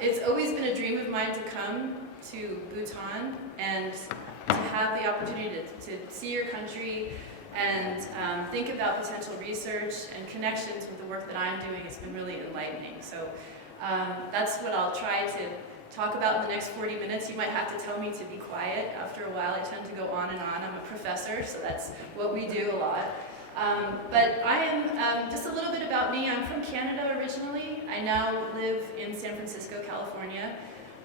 It's always been a dream of mine to come to Bhutan and to have the opportunity to see your country and think about potential research and connections with the work that I'm doing. It's been really enlightening. So that's what I'll try to talk about in the next 40 minutes. You might have to tell me to be quiet. After a while, I tend to go on and on. I'm a professor, so that's what we do a lot. But I am, just a little bit about me. I'm from Canada originally. I now live in San Francisco, California.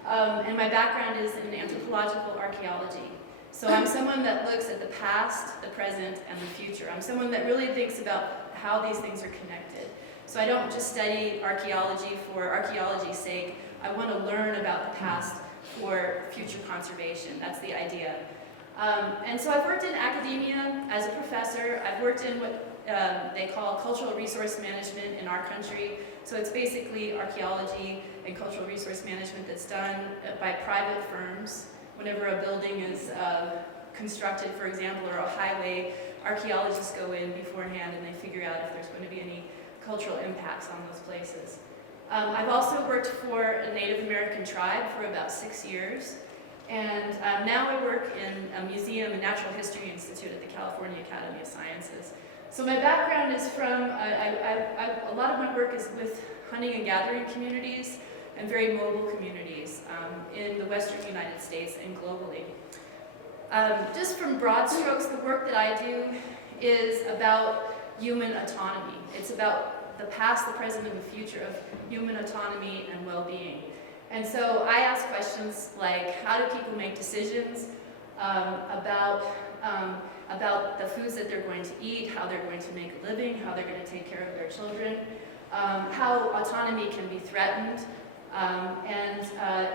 And my background is in anthropological archaeology. So I'm someone that looks at the past, the present, and the future. I'm someone that really thinks about how these things are connected. So I don't just study archaeology for archaeology's sake. I want to learn about the past for future conservation. That's the idea. And so I've worked in academia as a professor. I've worked in what they call cultural resource management in our country. So it's basically archaeology and cultural resource management that's done by private firms. Whenever a building is constructed, for example, or a highway, archaeologists go in beforehand and they figure out if there's going to be any cultural impacts on those places. I've also worked for a Native American tribe for about 6 years. And now I work in a museum and natural history institute at the California Academy of Sciences. So my background is from, a lot of my work is with hunting and gathering communities and very mobile communities in the Western United States and globally. Just from broad strokes, the work that I do is about human autonomy. It's about the past, the present, and the future of human autonomy and well-being. And so I ask questions like, how do people make decisions about the foods that they're going to eat, how they're going to make a living, how they're going to take care of their children, how autonomy can be threatened, and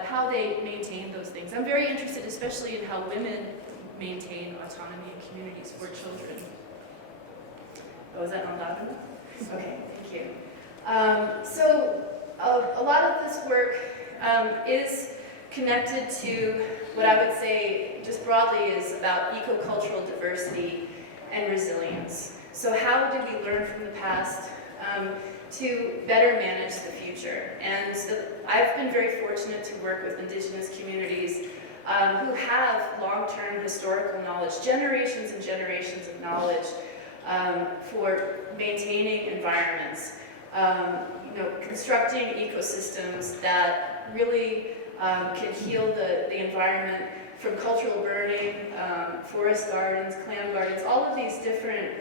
how they maintain those things. I'm very interested especially in how women maintain autonomy in communities for children. Oh, is that not loud enough? Okay, thank you. So a lot of this work is connected to what I would say just broadly is about ecocultural diversity and resilience. So how do we learn from the past to better manage the future? And so I've been very fortunate to work with indigenous communities who have long-term historical knowledge, generations and generations of knowledge for maintaining environments, constructing ecosystems that really can heal the environment from cultural burning, forest gardens, clam gardens, all of these different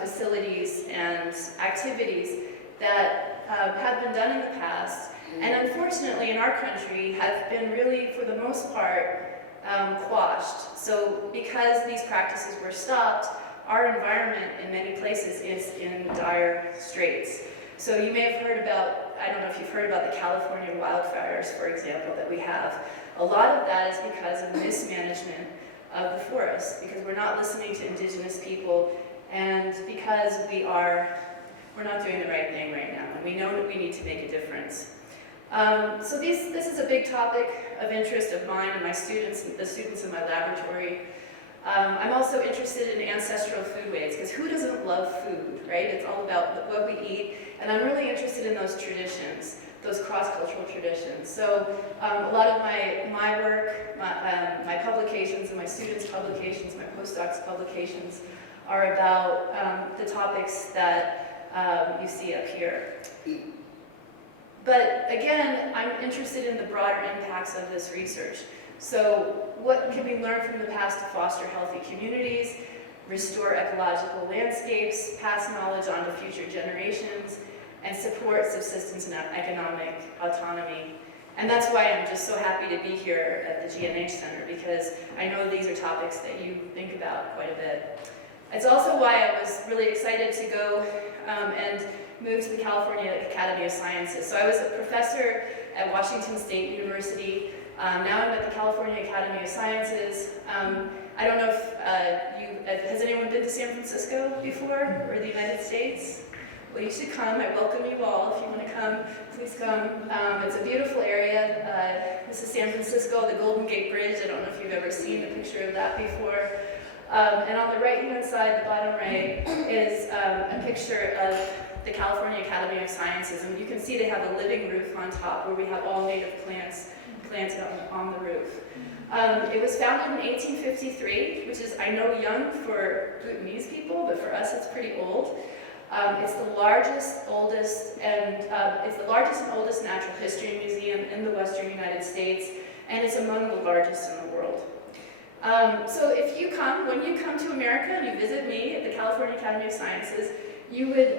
facilities and activities that have been done in the past, and unfortunately in our country have been really, for the most part, quashed. So because these practices were stopped, our environment in many places is in dire straits. So you may have heard about, I don't know if you've heard about the California wildfires, for example, that we have. A lot of that is because of mismanagement of the forests, because we're not listening to indigenous people, and because we're not doing the right thing right now, and we know that we need to make a difference. So this is a big topic of interest of mine and my students, the students in my laboratory. I'm also interested in ancestral foodways, because who doesn't love food, right? It's all about what we eat, and I'm really interested in those traditions, those cross-cultural traditions. So a lot of my work, my publications and my students' publications, my postdocs' publications are about the topics that you see up here. But again, I'm interested in the broader impacts of this research. So what can we learn from the past to foster healthy communities, restore ecological landscapes, pass knowledge on to future generations, and support subsistence and economic autonomy? And that's why I'm just so happy to be here at the G&H Center, because I know these are topics that you think about quite a bit. It's also why I was really excited to go and move to the California Academy of Sciences. So I was a professor at Washington State University. Now I'm at the California Academy of Sciences. I don't know if has anyone been to San Francisco before, or the United States? Well, you should come. I welcome you all. If you want to come, please come. It's a beautiful area. This is San Francisco, the Golden Gate Bridge. I don't know if you've ever seen a picture of that before. And on the right-hand side, the bottom right, is a picture of the California Academy of Sciences, and you can see they have a living roof on top where we have all native plants planted on the roof. It was founded in 1853, which is, I know, young for Bhutanese people, but for us it's pretty old. It's the largest, oldest, and it's the largest and oldest natural history museum in the Western United States, and it's among the largest in the world. So if you come, when you come to America and you visit me at the California Academy of Sciences, you would,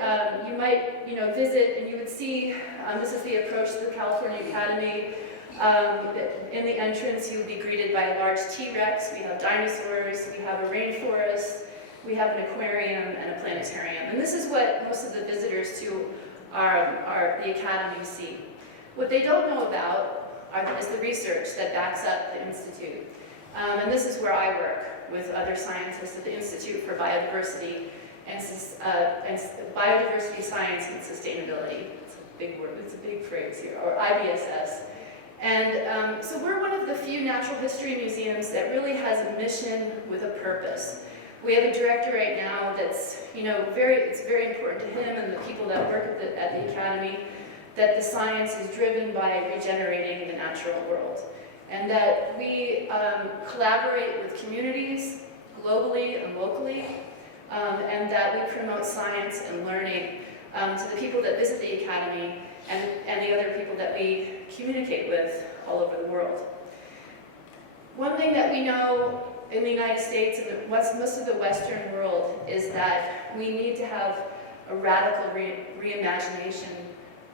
you might, visit and you would see, this is the approach to the California Academy. In the entrance, you would be greeted by a large T-Rex. We have dinosaurs, we have a rainforest, we have an aquarium and a planetarium. And this is what most of the visitors to the Academy see. What they don't know about is the research that backs up the Institute. And this is where I work with other scientists at the Institute for Biodiversity and Biodiversity Science and Sustainability. It's a big word, it's a big phrase here, or IBSS. And so we're one of the few natural history museums that really has a mission with a purpose. We have a director right now that's, it's very important to him and the people that work at the Academy that the science is driven by regenerating the natural world. And that we collaborate with communities globally and locally, and that we promote science and learning to the people that visit the Academy and the other people that we communicate with all over the world. One thing that we know in the United States and most of the Western world is that we need to have a radical reimagination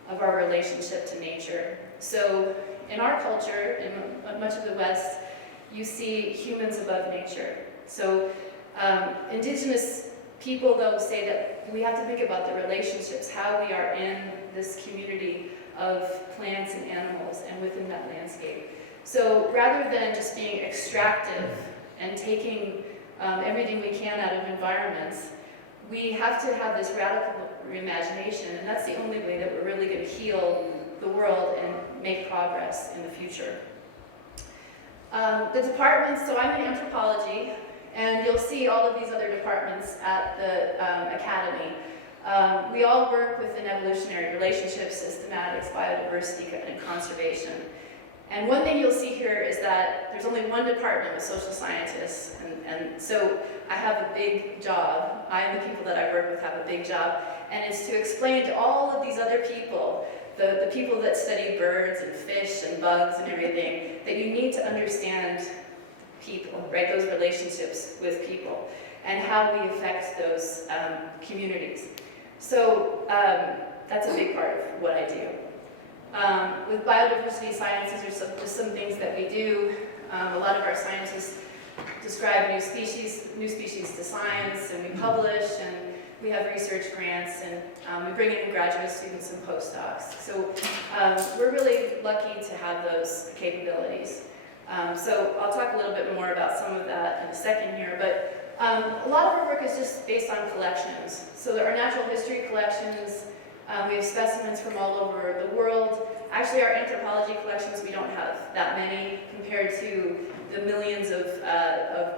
of our relationship to nature. So in our culture, in much of the West, you see humans above nature. So indigenous people, though, say that we have to think about the relationships, how we are in this community of plants and animals and within that landscape. So rather than just being extractive and taking everything we can out of environments, we have to have this radical reimagination, and that's the only way that we're really going to heal the world and make progress in the future. The departments, so I'm in anthropology, and you'll see all of these other departments at the Academy. We all work within evolutionary relationships, systematics, biodiversity, and conservation. And one thing you'll see here is that there's only one department with social scientists, and so I have a big job. I and the people that I work with have a big job, and it's to explain to all of these other people, the people that study birds and fish and bugs and everything, that you need to understand people, right? Those relationships with people, and how we affect those communities. So that's a big part of what I do. With biodiversity sciences, there's just some things that we do. A lot of our scientists describe new species to science, and we publish, and we have research grants, and we bring in graduate students and postdocs. So we're really lucky to have those capabilities. So I'll talk a little bit more about some of that in a second here, but a lot of our work is just based on collections. So there are natural history collections. We have specimens from all over the world. Actually, our anthropology collections, we don't have that many compared to the millions of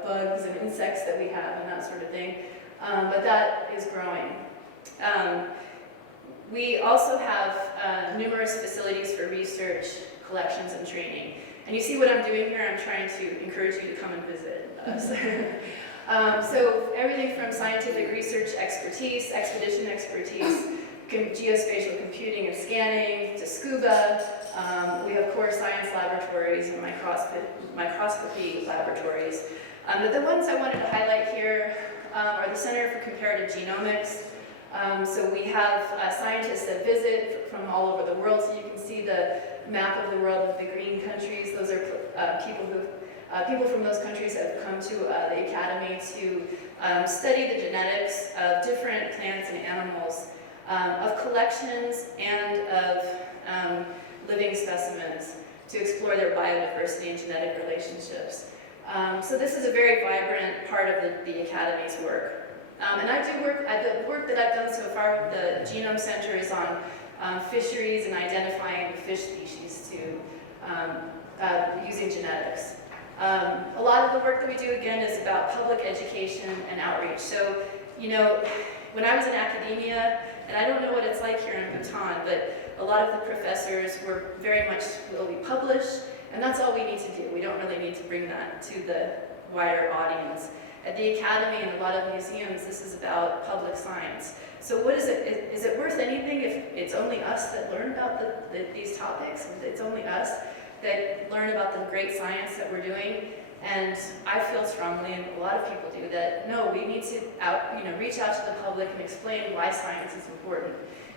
bugs and insects that we have and that sort of thing. But that is growing. We also have numerous facilities for research, collections, and training. And you see what I'm doing here? I'm trying to encourage you to come and visit us. So everything from scientific research expertise, expedition expertise, geospatial computing and scanning, to scuba. We have core science laboratories and microscopy laboratories. But the ones I wanted to highlight here are the Center for Comparative Genomics. So we have scientists that visit from all over the world. So you can see the map of the world with the green countries. Those are people from those countries have come to the Academy to study the genetics of different plants and animals, of collections and of living specimens, to explore their biodiversity and genetic relationships. So this is a very vibrant part of the Academy's work. And I do work, the work that I've done so far with the Genome Center is on fisheries and identifying the fish species to using genetics. A lot of the work that we do, again, is about public education and outreach. So, you know, when I was in academia, And I don't know what it's like here in Bhutan, but a lot of the professors were very much, will we publish? And that's all we need to do. We don't really need to bring that to the wider audience. At the Academy and a lot of museums, this is about public science. So what is it? Is it worth anything if it's only us that learn about these topics? It's only us that learn about the great science that we're doing? And I feel strongly, and a lot of people do, that no, we need to reach out to the public and explain why science is important.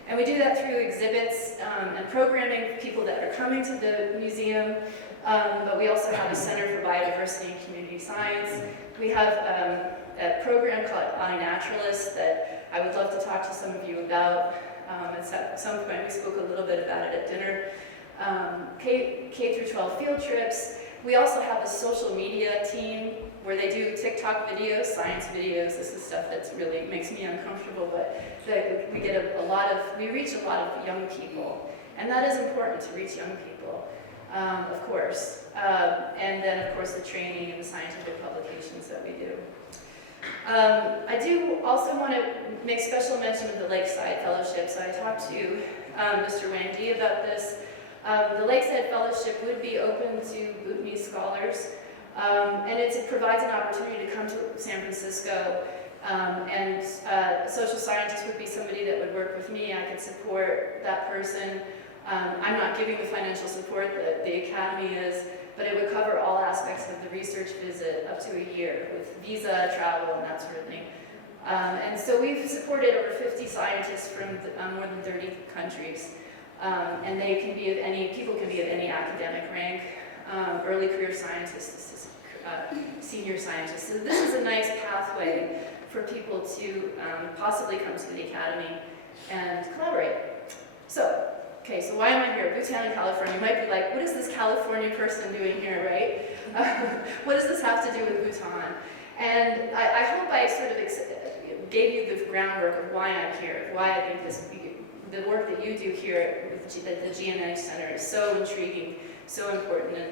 And we do that through exhibits and programming for people that are coming to the museum. But we also have a Center for Biodiversity and Community Science. We have a program called iNaturalist that I would love to talk to some of you about. At some point, we spoke a little bit about it at dinner. K through 12 field trips. We also have a social media team where they do TikTok videos, science videos. This is stuff that really makes me uncomfortable, but we get we reach a lot of young people, and that is important to reach young people, of course. And then, of course, the training and the scientific publications that we do. I do also want to make special mention of the Lakeside Fellowship. So I talked to Mr. Wandy about this. The Lakeside Fellowship would be open to Bhutanese scholars, and it provides an opportunity to come to San Francisco, and a social scientist would be somebody that would work with me. I could support that person. I'm not giving the financial support that the Academy is, but it would cover all aspects of the research visit up to a year with visa, travel, and that sort of thing. And so we've supported over 50 scientists from more than 30 countries. And people can be of any academic rank, early career scientists, senior scientists. So this is a nice pathway for people to possibly come to the Academy and collaborate. So why am I here? Bhutan and California. You might be like, what is this California person doing here, right? What does this have to do with Bhutan? And I hope I sort of gave you the groundwork of why I'm here, why I think the work that you do here at the GNH Center is so intriguing, so important in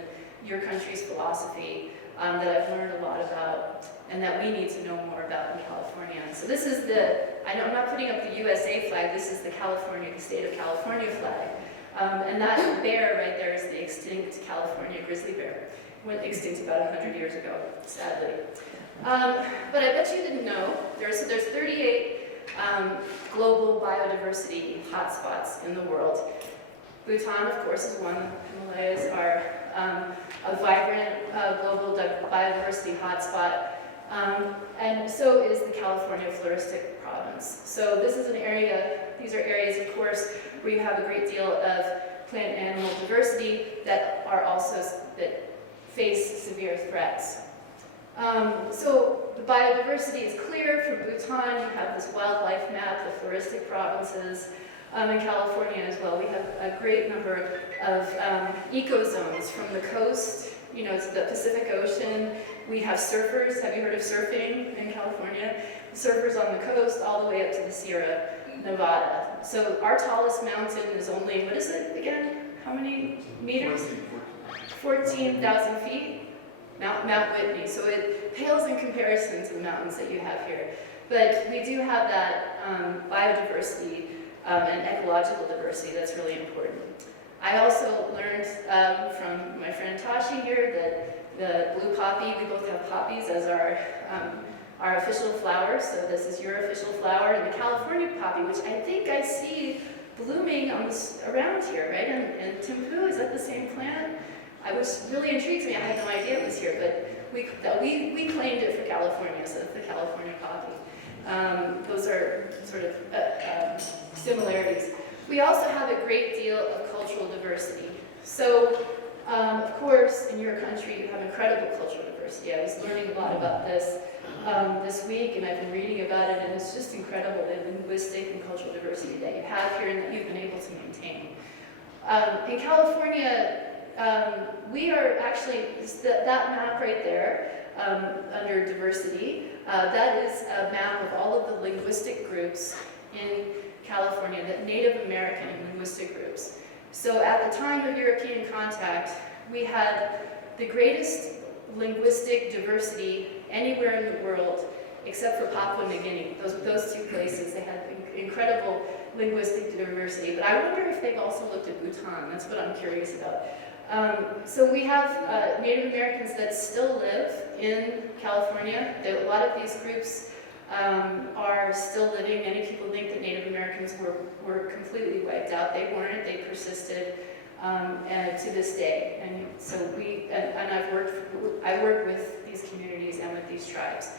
your country's philosophy that I've learned a lot about and that we need to know more about in California. So this is I'm not putting up the USA flag, this is the state of California flag. And that bear right there is the extinct California grizzly bear. Went extinct about 100 years ago, sadly. But I bet you didn't know, there's 38 global biodiversity hotspots in the world. Bhutan, of course, is one. Himalayas are a vibrant global biodiversity hotspot. And so is the California Floristic Province. So this is an area, these are areas, of course, where you have a great deal of plant and animal diversity that face severe threats. So the biodiversity is clear from Bhutan. You have this wildlife map, the floristic provinces. In California as well, we have a great number of ecozones from the coast, to the Pacific Ocean. We have surfers. Have you heard of surfing in California? Surfers on the coast all the way up to the Sierra Nevada. So our tallest mountain is only, what is it again? How many meters? 14,000 feet. Mount Whitney, so it pales in comparison to the mountains that you have here. But we do have that biodiversity and ecological diversity that's really important. I also learned from my friend Tashi here that the blue poppy, we both have poppies as our official flower, so this is your official flower, and the California poppy, which I think I see blooming around here, right? And Thimphu, is that the same plant? Which really intrigues me. I had no idea it was here, but we claimed it for California, so it's the California poppy. Those are sort of similarities. We also have a great deal of cultural diversity. So, of course, in your country, you have incredible cultural diversity. I was learning a lot about this week, and I've been reading about it, and it's just incredible, the linguistic and cultural diversity that you have here and that you've been able to maintain. In California, we are actually, that map right there, under diversity, that is a map of all of the linguistic groups in California, the Native American linguistic groups. So at the time of European contact, we had the greatest linguistic diversity anywhere in the world, except for Papua New Guinea. Those two places, they had incredible linguistic diversity, but I wonder if they've also looked at Bhutan. That's what I'm curious about. So we have Native Americans that still live in California. A lot of these groups are still living. Many people think that Native Americans were completely wiped out. They weren't. They persisted and to this day. And so I work with these communities and with these tribes.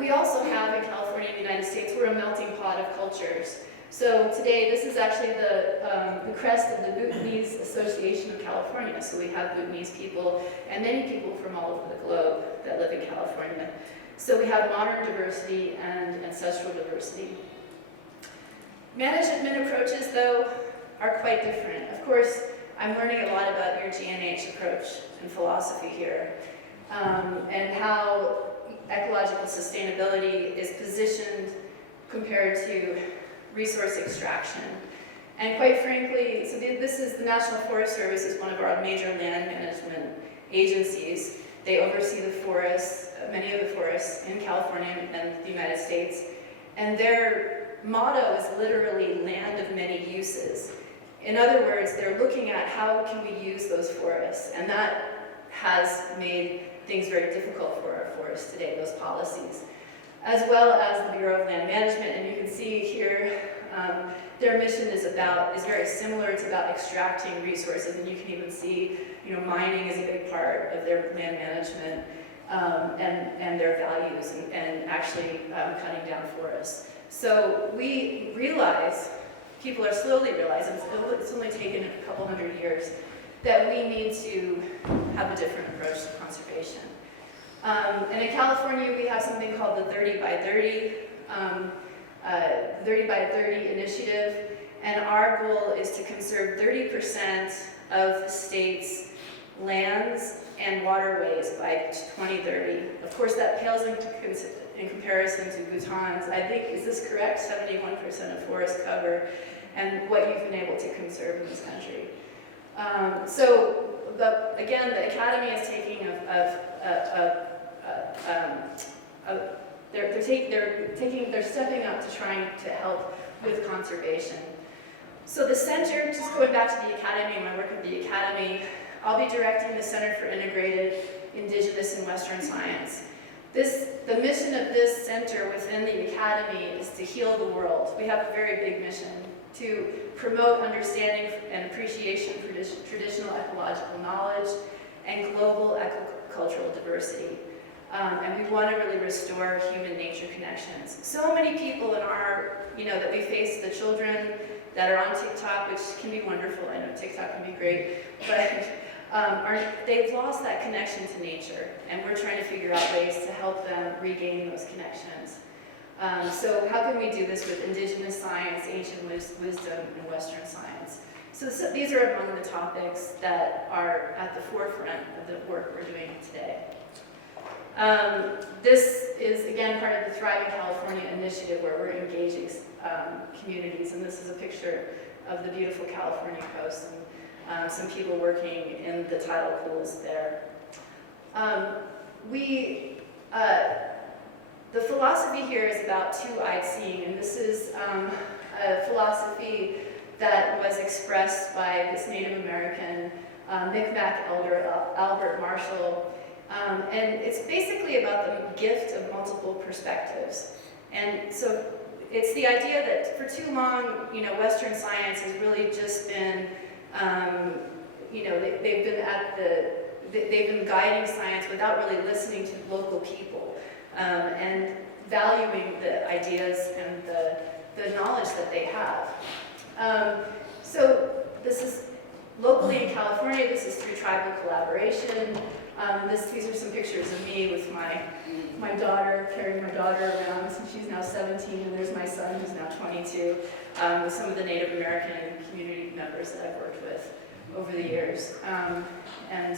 We also have in California and the United States, we're a melting pot of cultures. So today, this is actually the crest of the Bhutanese Association of California. So we have Bhutanese people and many people from all over the globe that live in California. So we have modern diversity and ancestral diversity. Management approaches, though, are quite different. Of course, I'm learning a lot about your G&H approach and philosophy here, and how ecological sustainability is positioned compared to resource extraction. And quite frankly, so this is the National Forest Service is one of our major land management agencies. They oversee the forests, many of the forests in California and the United States. And their motto is literally land of many uses. In other words, they're looking at how can we use those forests. And that has made things very difficult for our forests today, those policies. As well as the Bureau of Land Management, and you can see here, their mission is very similar. It's about extracting resources, and you can even see, mining is a big part of their land management and their values, and actually cutting down forests. So we realize, people are slowly realizing, it's only taken a couple hundred years, that we need to have a different approach to conservation. And in California, we have something called the 30 by 30, 30 by 30 initiative, and our goal is to conserve 30% of the state's lands and waterways by 2030. Of course, that pales in comparison to Bhutan's, I think, is this correct? 71% of forest cover, and what you've been able to conserve in this country. Again, the Academy is taking they're stepping up to trying to help with conservation. So the center, just going back to the Academy and my work at the Academy, I'll be directing the Center for Integrated Indigenous and Western Science. The mission of this center within the Academy is to heal the world. We have a very big mission to promote understanding and appreciation for traditional ecological knowledge and global cultural diversity. And we want to really restore human-nature connections. So many people in our, that we face, the children that are on TikTok, which can be wonderful. I know TikTok can be great, but they've lost that connection to nature, and we're trying to figure out ways to help them regain those connections. So how can we do this with indigenous science, ancient wisdom, and Western science? So these are among the topics that are at the forefront of the work we're doing today. This is, again, part of the Thriving California initiative where we're engaging communities, and this is a picture of the beautiful California coast and some people working in the tidal pools there. The philosophy here is about two-eyed seeing, and this is a philosophy that was expressed by this Native American Micmac elder, Albert Marshall. And it's basically about the gift of multiple perspectives. And so it's the idea that for too long, Western science has really just been, they've been guiding science without really listening to local people and valuing the ideas and the knowledge that they have. So this is locally in California. This is through tribal collaboration. These are some pictures of me with my daughter, carrying my daughter around. So she's now 17, and there's my son who's now 22, with some of the Native American community members that I've worked with over the years. And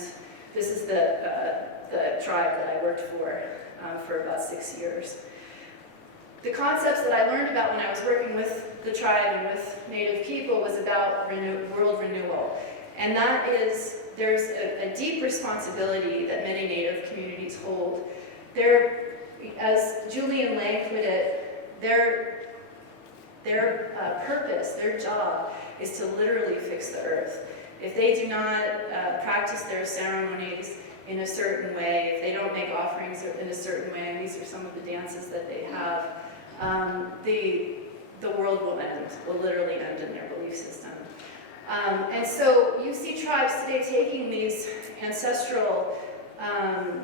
this is the tribe that I worked for about 6 years. The concepts that I learned about when I was working with the tribe and with Native people was about world renewal. And that is, there's a deep responsibility that many Native communities hold. They're, as Julian Lang put it, their purpose, their job, is to literally fix the earth. If they do not practice their ceremonies in a certain way, if they don't make offerings in a certain way, and these are some of the dances that they have, the world will literally end in their belief system. And so you see tribes today taking these ancestral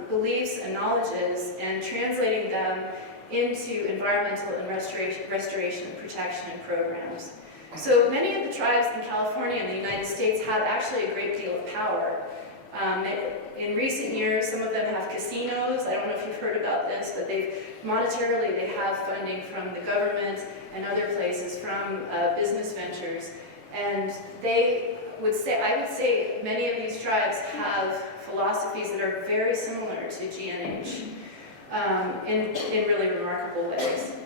beliefs and knowledges and translating them into environmental and restoration and protection programs. So many of the tribes in California and the United States have actually a great deal of power. In recent years, some of them have casinos. I don't know if you've heard about this, but monetarily they have funding from the government and other places, from business ventures. And I would say many of these tribes have philosophies that are very similar to GNH in really remarkable ways.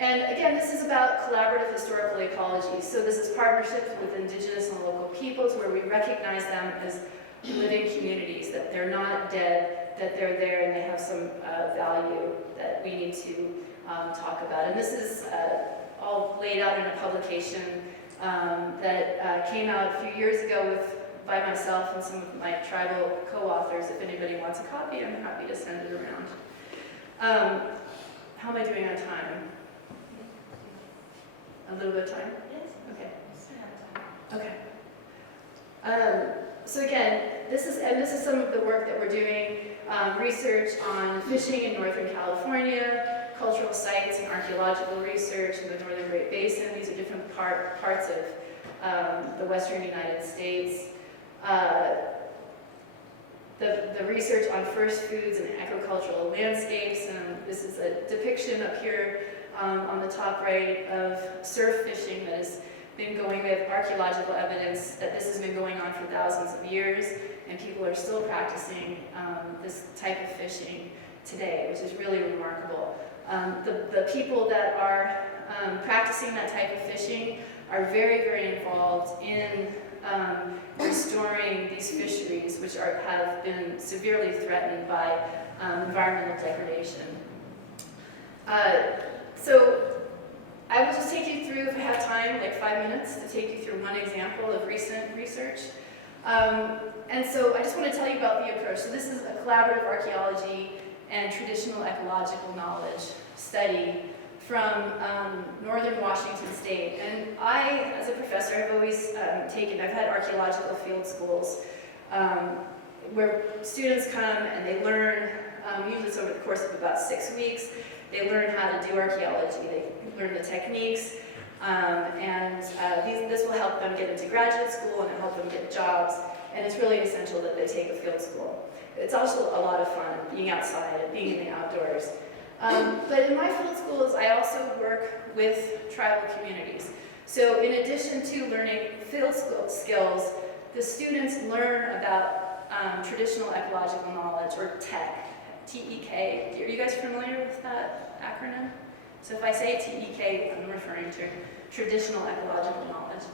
And again, this is about collaborative historical ecology. So this is partnerships with indigenous and local peoples where we recognize them as living communities, that they're not dead, that they're there and they have some value that we need to talk about. And this is all laid out in a publication that came out a few years ago by myself and some of my tribal co-authors. If anybody wants a copy, I'm happy to send it around. How am I doing on time? A little bit of time? Yes. Okay. Okay. So again, this is some of the work that we're doing. Research on fishing in Northern California, cultural sites and archaeological research in the Northern Great Basin. These are different parts of the Western United States. The research on first foods and agricultural landscapes. And this is a depiction up here on the top right of surf fishing that has been going. We have archaeological evidence that this has been going on for thousands of years, and people are still practicing this type of fishing today, which is really remarkable. The people that are practicing that type of fishing are very, very involved in restoring these fisheries, which have been severely threatened by environmental degradation. So I will just take you through, if I have time, like 5 minutes, to take you through one example of recent research. And so I just want to tell you about the approach. So this is a collaborative archaeology and traditional ecological knowledge study from northern Washington State. And I, as a professor, I've always I've had archaeological field schools where students come and they learn, usually it's over the course of about 6 weeks, they learn how to do archaeology, they learn the techniques, this will help them get into graduate school and it'll help them get jobs, and it's really essential that they take a field school. It's also a lot of fun being outside and being in the outdoors. But in my field schools, I also work with tribal communities. So in addition to learning field skills, the students learn about traditional ecological knowledge, or TEK, T-E-K. Are you guys familiar with that acronym? So if I say T-E-K, I'm referring to traditional ecological knowledge.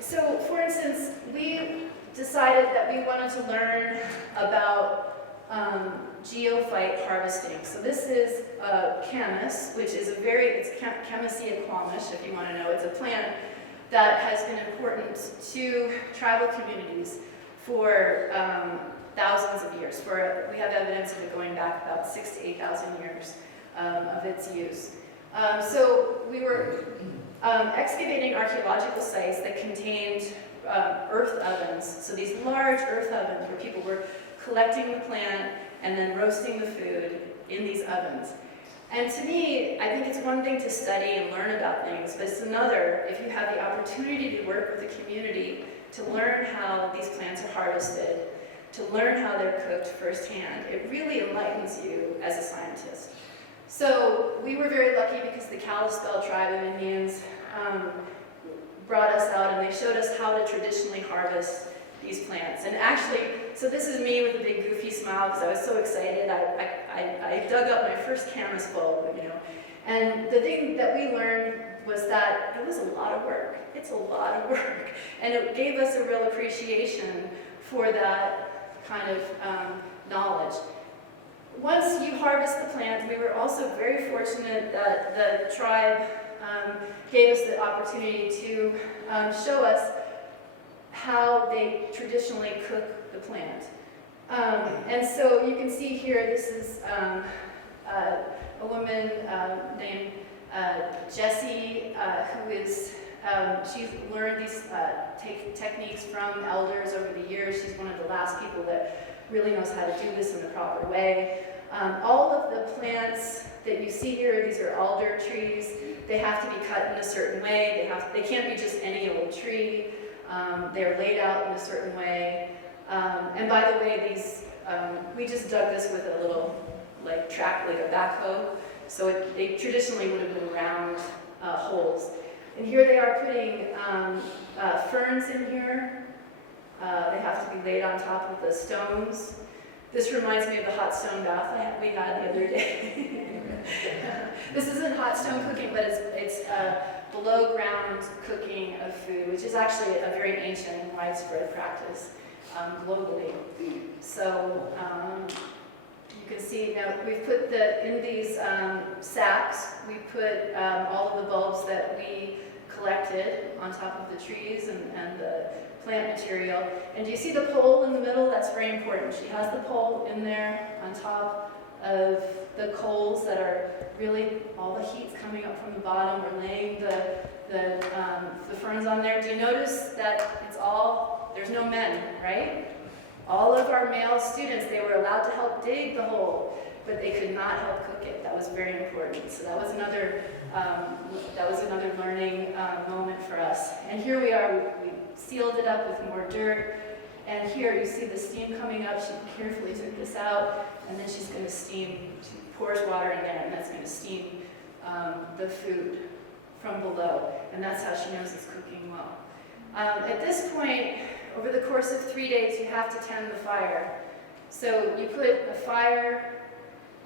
So for instance, we decided that we wanted to learn about geophyte harvesting. So this is camas, which is it's Chamasia quamish, if you want to know. It's a plant that has been important to tribal communities for thousands of years. We have evidence of it going back about 6,000 to 8,000 years of its use. So we were excavating archaeological sites that contained earth ovens. So these large earth ovens where people were collecting the plant and then roasting the food in these ovens. And to me, I think it's one thing to study and learn about things, but it's another, if you have the opportunity to work with a community, to learn how these plants are harvested, to learn how they're cooked firsthand. It really enlightens you as a scientist. So we were very lucky because the Kalispel tribe of Indians brought us out and they showed us how to traditionally harvest these plants. And actually, so this is me with a big goofy smile because I was so excited. I dug up my first camas bulb, And the thing that we learned was that it was a lot of work. It's a lot of work. And it gave us a real appreciation for that kind of knowledge. once you harvest the plant, we were also very fortunate that the tribe gave us the opportunity to show us how they traditionally cook the plant. And so you can see here, this is a woman named Jessie, who is, she's learned these techniques from elders over the years. She's one of the last people that really knows how to do this in the proper way. All of the plants that you see here, these are alder trees. They have to be cut in a certain way. They can't be just any old tree. They're laid out in a certain way. And by the way, these we just dug this with a little track, like a backhoe. So they traditionally would have been round holes. And here they are putting ferns in here. They have to be laid on top of the stones. This reminds me of the hot stone bath we had the other day. This isn't hot stone cooking, but it's below ground cooking of food, which is actually a very ancient and widespread practice globally. So you can see now we've put in these sacks, we put all of the bulbs that we collected on top of the trees and the plant material. And do you see the pole in the middle? That's very important. She has the pole in there on top of the coals that are really, all the heat's coming up from the bottom. We're laying the ferns on there. Do you notice that it's all, there's no men, right? All of our male students, they were allowed to help dig the hole, but they could not help cook it. That was very important. So that was another learning moment for us. And here we are, we sealed it up with more dirt. And here you see the steam coming up. She carefully took this out, and then she's going to steam. She pours water in there, and that's going to steam the food from below. And that's how she knows it's cooking well. At this point, over the course of 3 days, you have to tend the fire. So you put a fire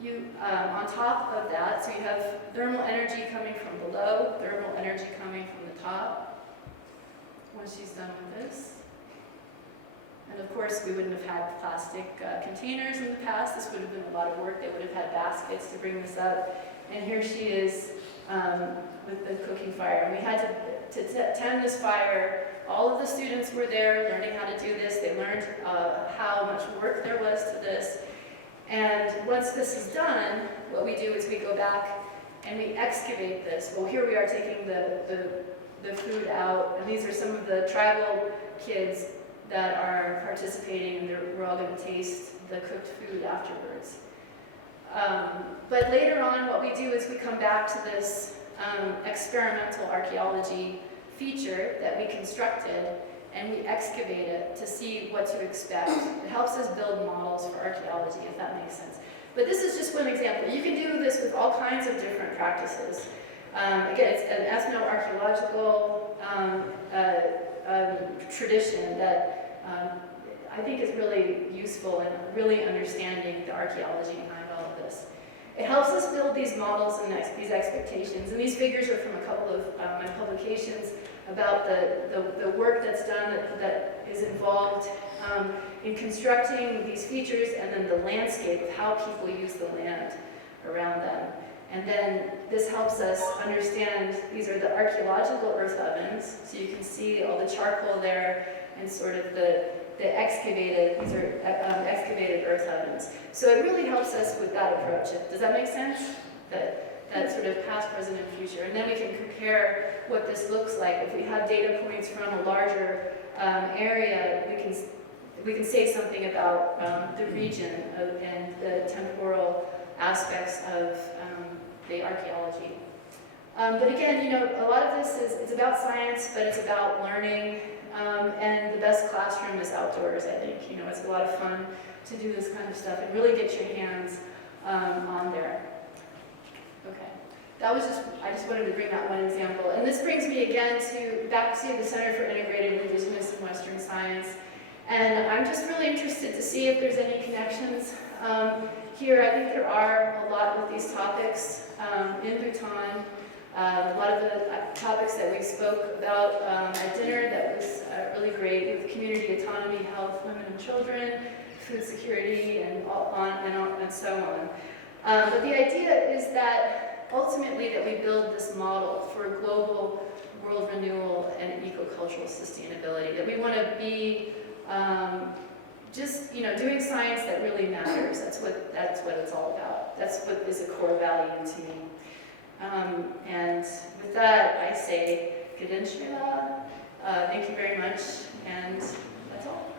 on top of that, so you have thermal energy coming from below, thermal energy coming from the top. Once she's done with this. And of course, we wouldn't have had plastic containers in the past. This would have been a lot of work. They would have had baskets to bring this up. And here she is with the cooking fire. And we had to tend this fire. All of the students were there learning how to do this. They learned how much work there was to this. And once this is done, what we do is we go back and we excavate this. Well, here we are taking the food out. And these are some of the tribal kids that are participating, and we're all going to taste the cooked food afterwards. But later on, what we do is we come back to this experimental archaeology feature that we constructed, and we excavate it to see what to expect. It helps us build models for archaeology, if that makes sense. But this is just one example. You can do this with all kinds of different practices. Again, it's an ethno-archaeological tradition that I think is really useful in really understanding the archaeology behind all of this. It helps us build these models and these expectations, and these figures are from a couple of my publications about the work that's done that is involved in constructing these features, and then the landscape of how people use the land around them. And then this helps us understand, these are the archaeological earth ovens, so you can see all the charcoal there and sort of the excavated, these are excavated earth ovens. So it really helps us with that approach. Does that make sense? That sort of past, present, and future. And then we can compare what this looks like. If we have data points from a larger area, we can say something about the region and the temporal aspects of the archaeology. But again, a lot of this it's about science, but it's about learning. And the best classroom is outdoors, I think. It's a lot of fun to do this kind of stuff and really get your hands on there. Okay. I just wanted to bring that one example. And this brings me again back to the Center for Integrated Indigenous and Western Science. And I'm just really interested to see if there's any connections here. I think there are a lot with these topics in Bhutan. A lot of the topics that we spoke about at dinner that was really great, with community autonomy, health, women and children, food security, and and so on. But the idea is that ultimately that we build this model for global world renewal and ecocultural sustainability, that we want to be just, doing science that really matters. That's what it's all about. That's what is a core value to me. And with that, I say, Gedenshmila. Thank you very much, and that's all.